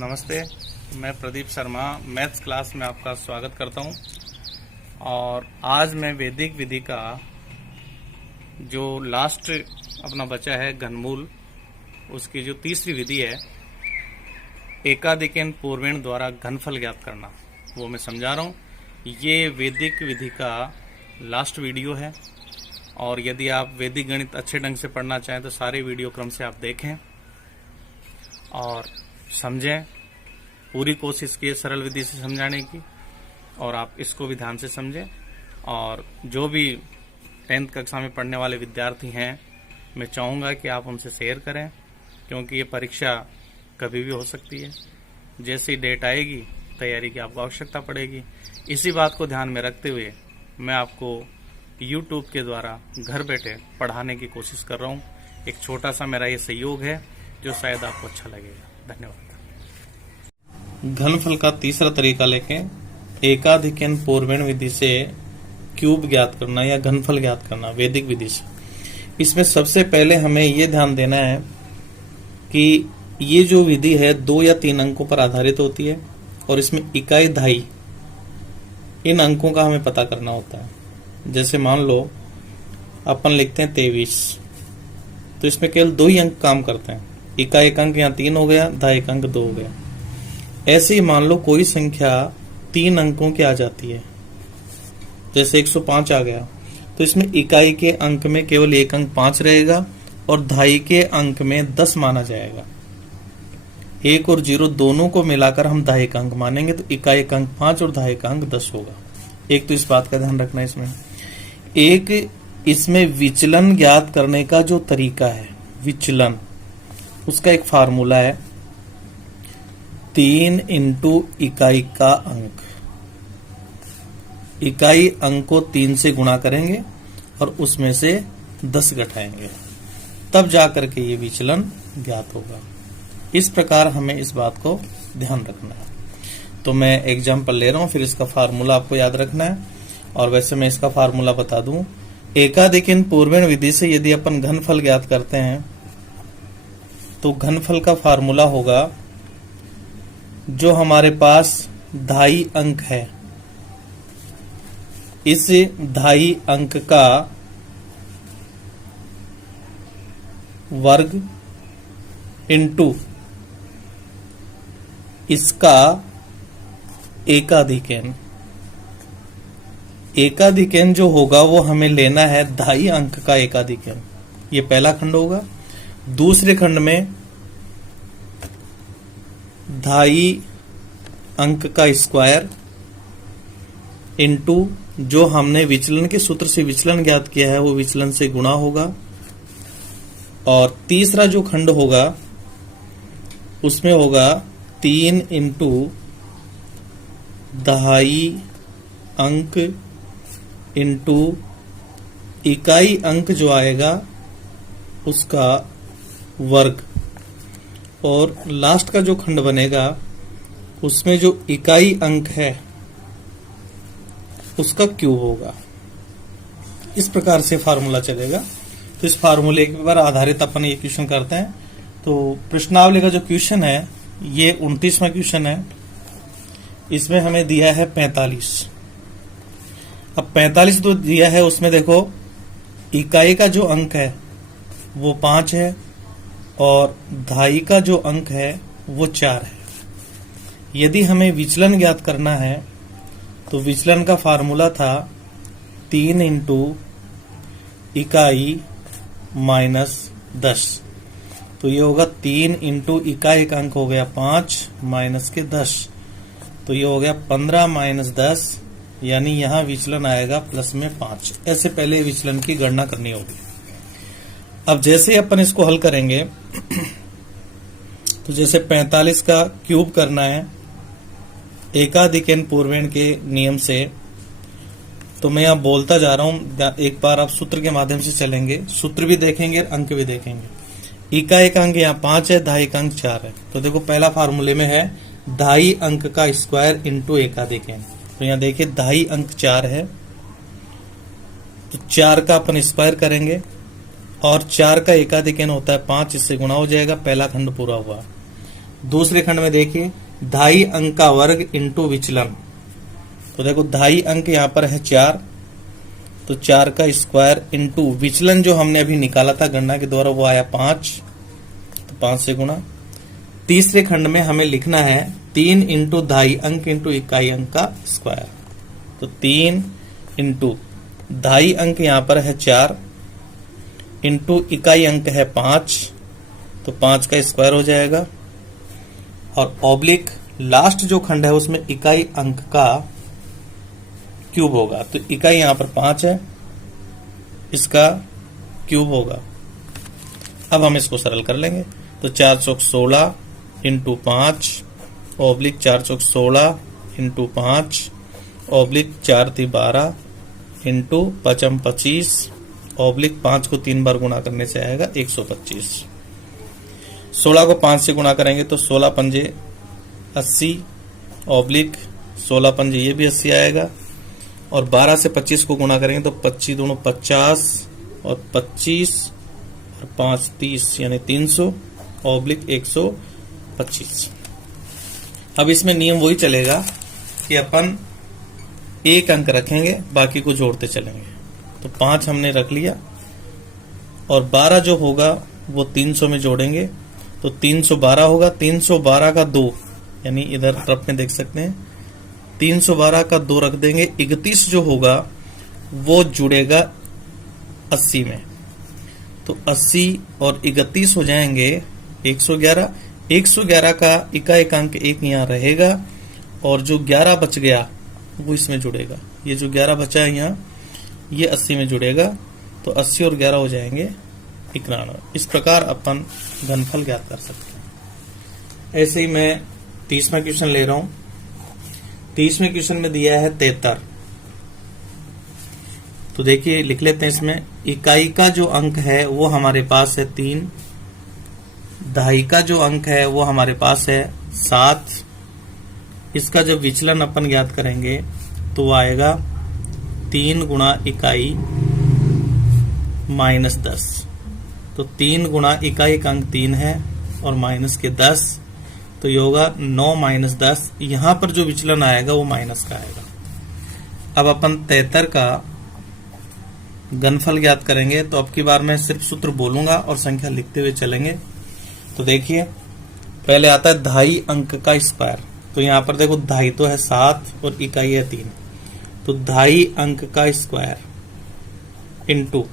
नमस्ते, मैं Pradeep Sharma maths class में आपका स्वागत करता हूं। और आज मैं वैदिक विधि का जो लास्ट अपना बचा है घनमूल, उसकी जो तीसरी विधि है एकाधिकेन पूर्वेण द्वारा घनफल ज्ञात करना, वो मैं समझा रहा हूं। ये वैदिक विधि का लास्ट वीडियो है और यदि आप वैदिक गणित अच्छे ढंग से पढ़ना चाहें तो सारे वीडियो क्रम से आप देखें और समझें। पूरी कोशिश की सरल विधि से समझाने की और आप इसको भी ध्यान से समझें। और जो भी 10th कक्षा में पढ़ने वाले विद्यार्थी हैं, मैं चाहूँगा कि आप उनसे शेयर करें, क्योंकि ये परीक्षा कभी भी हो सकती है। जैसी डेट आएगी तैयारी की आपको आवश्यकता पड़ेगी। इसी बात को ध्यान में रखते हुए मैं आपको YouTube के द्वारा घर बैठे पढ़ाने की कोशिश कर रहा हूँ। एक छोटा सा मेरा ये सहयोग है जो शायद आपको अच्छा लगेगा। धन्यवाद। घनफल का तीसरा तरीका लेके एकाधिकेन पूर्वेण विधि से क्यूब ज्ञात करना या घनफल ज्ञात करना वैदिक विधि से। इसमें सबसे पहले हमें ये ध्यान देना है कि ये जो विधि है 2 या 3 अंकों पर आधारित होती है और इसमें इकाई दहाई इन अंकों का हमें पता करना होता है। जैसे मान लो अपन लिखते हैं 23, तो इसमें केवल 2 ही अंक काम करते हैं। इकाई एक अंक यहाँ 3 हो गया, दहाई एक अंक 2 हो गया। ऐसे ही मान लो कोई संख्या 3 अंकों की आ जाती है, जैसे 105 आ गया, तो इसमें इकाई के अंक में केवल एक अंक 5 रहेगा और दहाई के अंक में 10 माना जाएगा। 1 और 0 दोनों को मिलाकर हम दहाई का अंक मानेंगे, तो इकाई का अंक 5 और दहाई का अंक 10 होगा। एक तो इस बात का ध्यान रखना है। इसमें विचलन ज्ञात करने का जो तरीका है, विचलन, उसका एक फार्मूला है 3 इंटू इकाई का अंक। इकाई अंक को 3 से गुणा करेंगे और उसमें से 10 घटाएंगे, तब जाकर के ये विचलन ज्ञात होगा। इस प्रकार हमें इस बात को ध्यान रखना है। तो मैं एग्जांपल ले रहा हूं, फिर इसका फार्मूला आपको याद रखना है। और वैसे मैं इसका फार्मूला बता दूं, एकाधिकेन पूर्वेण विधि से यदि अपन घनफल ज्ञात करते हैं तो घनफल का फार्मूला होगा, जो हमारे पास दहाई अंक है, इस दहाई अंक का वर्ग इंटू इसका एकाधिकेन। एकाधिकेन जो होगा वो हमें लेना है दहाई अंक का एकाधिकेन। ये पहला खंड होगा। दूसरे खंड में दहाई अंक का स्क्वायर इंटू जो हमने विचलन के सूत्र से विचलन ज्ञात किया है वो विचलन से गुणा होगा। और तीसरा जो खंड होगा उसमें होगा 3 इंटू दहाई अंक इंटू इकाई अंक जो आएगा उसका वर्ग। और लास्ट का जो खंड बनेगा उसमें जो इकाई अंक है उसका क्यूब होगा। इस प्रकार से फार्मूला चलेगा। तो इस फार्मूले के पर आधारित अपन ये क्वेश्चन करते हैं। तो प्रश्नावली का जो क्वेश्चन है ये 29वां क्वेश्चन है। इसमें हमें दिया है 45। अब 45 तो दिया है, उसमें देखो इकाई का जो अंक है वो 5 है और दहाई का जो अंक है वो 4 है। यदि हमें विचलन ज्ञात करना है तो विचलन का फार्मूला था 3 इंटू इकाई माइनस 10। तो ये होगा 3 इंटू इकाई का अंक हो गया 5 माइनस के 10, तो ये हो गया 15 माइनस 10, यानी यहां विचलन आएगा प्लस में 5। ऐसे पहले विचलन की गणना करनी होगी। अब जैसे अपन इसको हल करेंगे तो जैसे 45 का क्यूब करना है एकाधिकेन पूर्वेण के नियम से, तो मैं यहां बोलता जा रहा हूं। एक बार आप सूत्र के माध्यम से चलेंगे, सूत्र भी देखेंगे, अंक भी देखेंगे। इकाई का अंक यहाँ 5 है, दहाई का अंक 4 है। तो देखो पहला फार्मूले में है दहाई अंक का स्क्वायर इंटू एकाधिकेन। तो यहाँ देखिए दहाई अंक 4 है, तो 4 का अपन स्क्वायर करेंगे और 4 का एकाधिकेन होता है 5, इससे गुणा हो जाएगा, पहला खंड पूरा हुआ। दूसरे खंड में देखिए 2.5 अंक का वर्ग इंटू विचलन। तो देखो 2.5 अंक यहां पर है 4, तो 4 का स्क्वायर इंटू विचलन जो हमने अभी निकाला था गणना के द्वारा वो आया 5, तो 5 से गुणा। तीसरे खंड में हमें लिखना है 3 इंटू 2.5 अंक इंटू इकाई अंक का स्क्वायर। तो 3 इंटू 2.5 अंक यहां पर है 4 इंटू इकाई अंक है 5, तो 5 का स्क्वायर हो जाएगा। और ऑब्लिक लास्ट जो खंड है उसमें इकाई अंक का क्यूब होगा। तो इकाई यहां पर 5 है, इसका क्यूब होगा। अब हम इसको सरल कर लेंगे। तो 4 चौक 16 इंटू 5 ऑब्लिक 4 चौक 16 इंटू 5 ऑब्लिक 4 × 12 इंटू 5 × 25 ऑब्लिक 5 को 3 बार गुणा करने से आएगा 125। 16 को 5 से गुणा करेंगे तो 16 पंजे 80 ऑब्लिक 16 पंजे ये भी 80 आएगा। और 12 से 25 को गुणा करेंगे तो 25 दूनो 50 और 25 और 5 30 यानी 300 ऑब्लिक 125। अब इसमें नियम वही चलेगा कि अपन एक अंक रखेंगे, बाकी को जोड़ते चलेंगे। तो 5 हमने रख लिया और 12 जो होगा वो 300 में जोड़ेंगे तो 312 होगा। 312 का 2 यानी इधर तरफ में देख सकते हैं 312 का 2 रख देंगे। 31 जो होगा वो जुड़ेगा 80 में, तो 80 और 31 हो जाएंगे 111। 111 का इकाई अंक 1 यहाँ रहेगा और जो 11 बच गया वो इसमें जुड़ेगा। ये जो 11 बचा है यहाँ ये 80 में जुड़ेगा, तो 80 और 11 हो जाएंगे 91। इस प्रकार अपन घनफल ज्ञात कर सकते हैं। ऐसे ही मैं 30वां क्वेश्चन ले रहा हूं। 30वें क्वेश्चन में दिया है 73। तो देखिए लिख लेते हैं इसमें। इकाई का जो अंक है वो हमारे पास है 3, दहाई का जो अंक है वो हमारे पास है 7। इसका जब विचलन अपन ज्ञात करेंगे तो वो आएगा 3 गुणा इकाई माइनस 10। तो 3 गुणा इकाई का अंक 3 है और माइनस के 10, तो ये होगा 9 माइनस 10। यहां पर जो विचलन आएगा वो माइनस का आएगा। अब अपन 73 का घनफल ज्ञात करेंगे। तो अब की बार मैं सिर्फ सूत्र बोलूंगा और संख्या लिखते हुए चलेंगे। तो देखिए पहले आता है 2.5 अंक का स्क्वायर। तो यहां पर देखो 2.5 तो है 7 और इकाई है 3, तो 2.5 अंक का स्क्वायर इंटू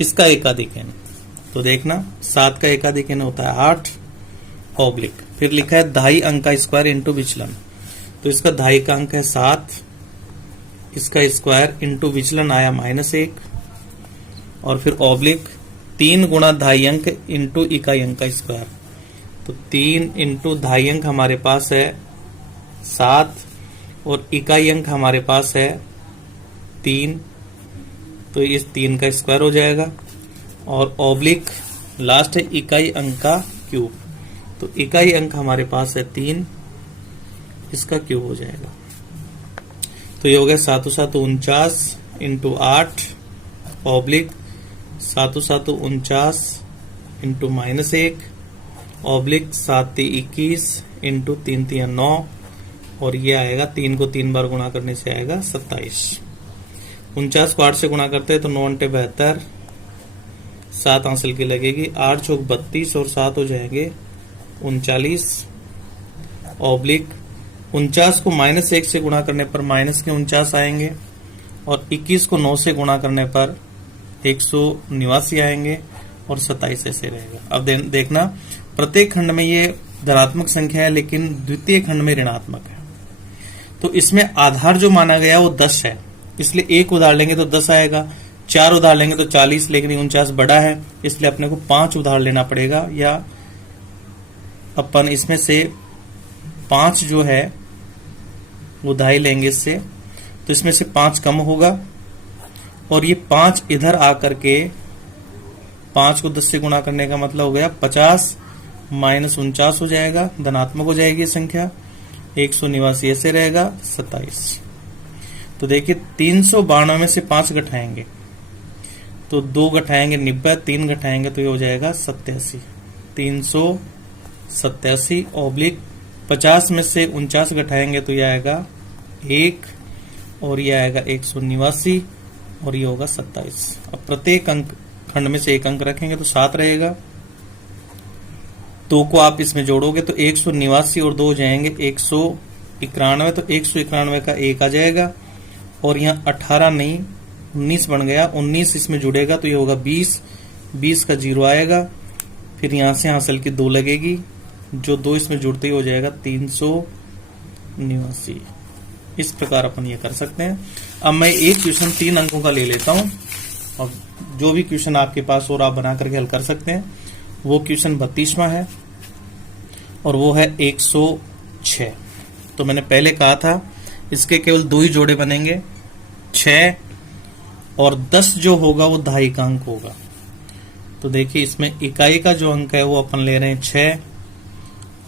इसका एकाधिक n। तो देखना 7 का एकाधिक n होता है 8 ऑब्लिक, फिर लिखा है 2.5 अंक का स्क्वायर इंटू विचलन। तो इसका 2.5 का अंक है 7, इसका स्क्वायर इंटू विचलन आया -1 और फिर ऑब्लिक 3 गुणा 2.5 अंक इंटू इकाई अंक का स्क्वायर। तो 3 इंटू 2.5 अंक हमारे पास है 7 और इकाई अंक हमारे पास है 3, तो इस 3 का स्क्वायर हो जाएगा। और ऑब्लिक लास्ट है इकाई अंक का क्यूब। तो इकाई अंक हमारे पास है 3, इसका क्यूब हो जाएगा। तो ये हो गया 7 7 49 into 8 oblique 7 7 49 into -1 oblique 7 21 into 3 3 9 और ये आएगा 3 को 3 बार गुणा करने से आएगा 27। 49 को 8 से गुणा करते हैं तो 9 × 72, 7 हासिल की लगेगी। 8 चौक 32 और 7 हो जाएंगे 39 ऑब्लिक 49 को -1 से गुणा करने पर -49 आएंगे और 21 को 9 से गुणा करने पर 189 आएंगे और 27 ऐसे रहेगा। अब देखना प्रत्येक खंड में ये धनात्मक संख्या है लेकिन द्वितीय खंड में ऋणात्मक है। तो इसमें आधार जो माना गया वो 10 है, इसलिए एक उधार लेंगे तो 10 आएगा। 4 उधार लेंगे तो 40, लेकिन 49 बड़ा है इसलिए अपने को 5 उधार लेना पड़ेगा, या अपन इसमें से 5 जो है वो उधारी लेंगे इससे, तो इसमें से 5 कम होगा और ये 5 इधर आकर के 5 को 10 से गुणा करने का मतलब हो गया 50 -49 हो जाएगा, धनात्मक हो जाएगी संख्या। 189 ऐसे रहेगा 27। तो देखिए 392 में से 5 घटाएंगे तो 2 घटाएंगे 90, 3 घटाएंगे तो ये हो जाएगा 87। 387 87 ऑब्लिक 50 में से 49 घटाएंगे तो ये आएगा 1 और ये आएगा 189 और ये होगा 27। अब प्रत्येक अंक खंड में से एक अंक रखेंगे तो 7 रहेगा। 2 को आप इसमें जोड़ोगे तो 189 और 2 हो जाएंगे 191, तो 191 का 1 आ जाएगा और यहाँ 18 नहीं 19 बन गया। 19 इसमें जुड़ेगा तो ये होगा 20, 20 का 0 आएगा। फिर यहां से हासिल की 2 लगेगी, जो 2 इसमें जुड़ते ही हो जाएगा 389। इस प्रकार अपन ये कर सकते हैं। अब मैं एक क्वेश्चन 3 अंकों का ले लेता हूं और जो भी क्वेश्चन आपके पास और आप बना करके हल कर सकते हैं। वो क्वेश्चन 32वां है और वो है 106। तो मैंने पहले कहा था इसके केवल 2 ही जोड़े बनेंगे, 6 और 10 जो होगा वो दहाई का अंक होगा। तो देखिए इसमें इकाई का जो अंक है वो अपन ले रहे हैं 6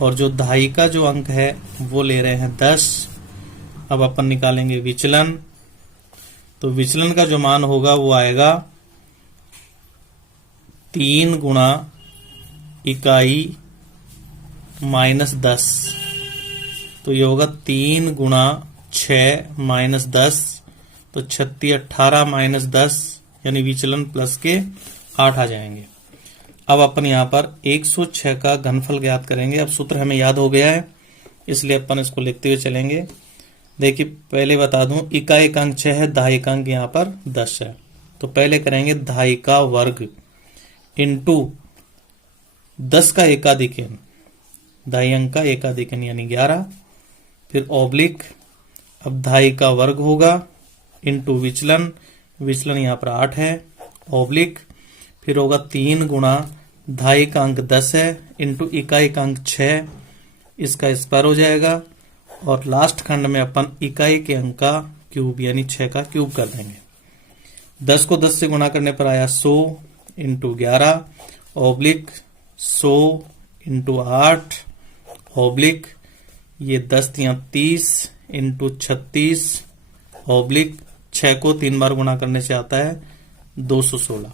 और जो दहाई का जो अंक है वो ले रहे हैं 10। अब अपन निकालेंगे विचलन। तो विचलन का जो मान होगा वो आएगा 3 गुणा इकाई माइनस 10। तो ये होगा 3 गुणा 6 माइनस 10, तो 36 18 माइनस 10 यानी विचलन प्लस के 8 आ जाएंगे। अब अपन यहाँ पर 106 का घनफल ज्ञात करेंगे। अब सूत्र हमें याद हो गया है इसलिए अपन इसको लिखते हुए चलेंगे। देखिए पहले बता दूं इकाई का अंक 6 है, दहाई का अंक यहाँ पर 10 है। तो पहले करेंगे दहाई का वर्ग इंटू 10 का एकाधिकन, दहाई अंक का एकाधिकन यानी 11, फिर ऑब्लिक अब दहाई का वर्ग होगा इंटू विचलन, विचलन यहाँ पर 8 है, ऑब्लिक फिर होगा 3 गुणा दहाई का अंक 10 है इंटू इकाई का अंक 6, इसका स्क्वायर हो जाएगा और लास्ट खंड में अपन इकाई के अंक का क्यूब यानी 6 का क्यूब कर देंगे। 10 को 10 से गुणा करने पर आया 100 इंटू 11 ऑब्लिक 100 इंटू 8 ऑब्लिक ये 10 30 इंटू 36 ऑब्लिक 6 को 3 बार गुणा करने से आता है 216।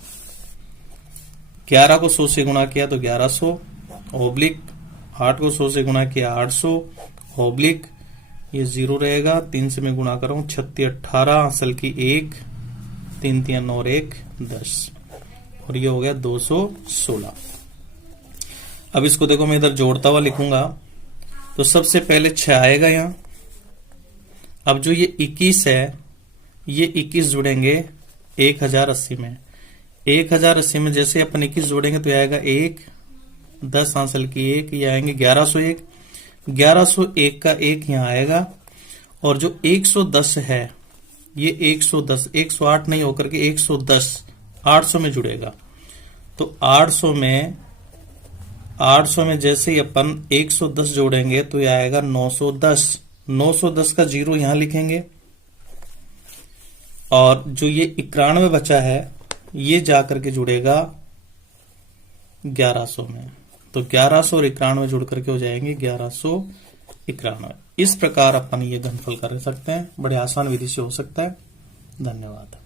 11 को 100 से गुणा किया तो 1100 ऑब्लिक 8 को 100 से गुणा किया 800 ऑब्लिक ये 0 रहेगा, 3 से मैं गुणा कर रहा हूं 36 18 असल की 1 3 3 9 और 1 10 और ये हो गया 216। अब इसको देखो मैं इधर जोड़ता हुआ लिखूंगा तो सबसे पहले 6 आएगा यहां। अब जो ये 21 है ये 21 जुड़ेंगे 1080 में, 1080 में जैसे अपन 21 जोड़ेंगे तो आएगा 1 10 हासिल की 1 ये आएंगे 1101, 1101 का 1 यहाँ आएगा और जो 110 है ये 110 108 नहीं होकर के 110 800 में जुड़ेगा। तो 800 में जैसे ही अपन 110 जोड़ेंगे तो ये आएगा 910, 910 का 0 यहां लिखेंगे और जो ये 91 बचा है ये जाकर के जुड़ेगा 1100 में। तो 1100 और 91 जुड़ करके हो जाएंगे 1191। इस प्रकार अपन ये घनफल कर सकते हैं, बड़े आसान विधि से हो सकता है। धन्यवाद।